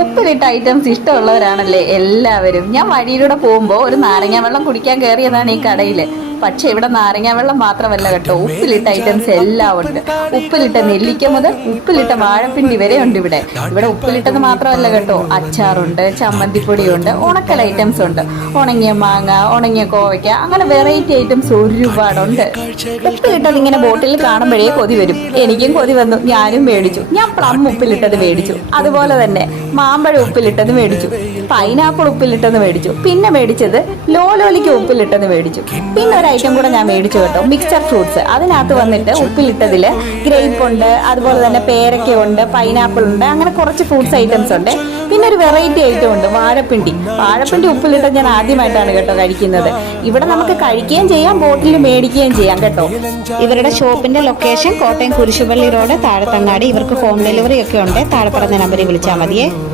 ഉപ്പിലിട്ട ഐറ്റംസ് ഇഷ്ടമുള്ളവരാണല്ലേ എല്ലാവരും. ഞാൻ വഴിയിലൂടെ പോകുമ്പോൾ ഒരു നാരങ്ങ വെള്ളം കുടിക്കാൻ കയറിയതാണ് ഈ കടയിൽ. പക്ഷെ ഇവിടെ നാരങ്ങ വെള്ളം മാത്രമല്ല കേട്ടോ, ഉപ്പിലിട്ട ഐറ്റംസ് എല്ലാം ഉണ്ട്. ഉപ്പിലിട്ട നെല്ലിക്ക മുതൽ ഉപ്പിലിട്ട വാഴപ്പിണ്ടി വരെ ഉണ്ട് ഇവിടെ. ഇവിടെ ഉപ്പിലിട്ടത് മാത്രമല്ല കേട്ടോ, അച്ചാറുണ്ട്, ചമ്മന്തിപ്പൊടിയുണ്ട്, ഉണക്കൽ ഐറ്റംസ് ഉണ്ട്, ഉണങ്ങിയ മാങ്ങ, ഉണങ്ങിയ കോവയ്ക്ക, അങ്ങനെ വെറൈറ്റി ഐറ്റംസ് ഒരുപാടുണ്ട്. ഉപ്പിലിട്ടത് ഇങ്ങനെ ബോട്ടിൽ കാണുമ്പോഴേ കൊതി വരും. എനിക്കും കൊതി വന്നു, ഞാനും മേടിച്ചു. ഞാൻ പ്ലം ഉപ്പിലിട്ടത് മേടിച്ചു, അതുപോലെ തന്നെ മാമ്പഴം ഉപ്പിലിട്ടത് മേടിച്ചു, പൈനാപ്പിൾ ഉപ്പിലിട്ടത് മേടിച്ചു, പിന്നെ മേടിച്ചത് ലോലോലിക്ക് ഉപ്പിലിട്ടത് മേടിച്ചു. പിന്നെ ഒരു ഐറ്റം കൂടെ ഞാൻ മേടിച്ചു കേട്ടോ, മിക്സർ ഫ്രൂട്ട്സ്. അതിനകത്ത് വന്നിട്ട് ഉപ്പിലിട്ടതിൽ ഗ്രേപ്പ് ഉണ്ട്, അതുപോലെ തന്നെ പേരക്ക ഉണ്ട്, പൈനാപ്പിൾ ഉണ്ട്, അങ്ങനെ കുറച്ച് ഫ്രൂട്ട്സ് ഐറ്റംസ് ഉണ്ട്. പിന്നെ ഒരു വെറൈറ്റി ഐറ്റം ഉണ്ട്, വാഴപ്പിണ്ടി. വാഴപ്പിണ്ടി ഉപ്പിലിട്ടത് ഞാൻ ആദ്യമായിട്ടാണ് കേട്ടോ കഴിക്കുന്നത്. ഇവിടെ നമുക്ക് കഴിക്കുകയും ചെയ്യാം, ബോട്ടിൽ മേടിക്കുകയും ചെയ്യാം കേട്ടോ. ഇവരുടെ ഷോപ്പിന്റെ ലൊക്കേഷൻ കോട്ടയം കുരിശുപള്ളി റോഡ്, താഴത്തങ്ങാടി. ഇവർക്ക് ഹോം ഡെലിവറി ഒക്കെ ഉണ്ട്. താഴെ പറഞ്ഞ നമ്പറിൽ വിളിച്ചാൽ മതിയേ.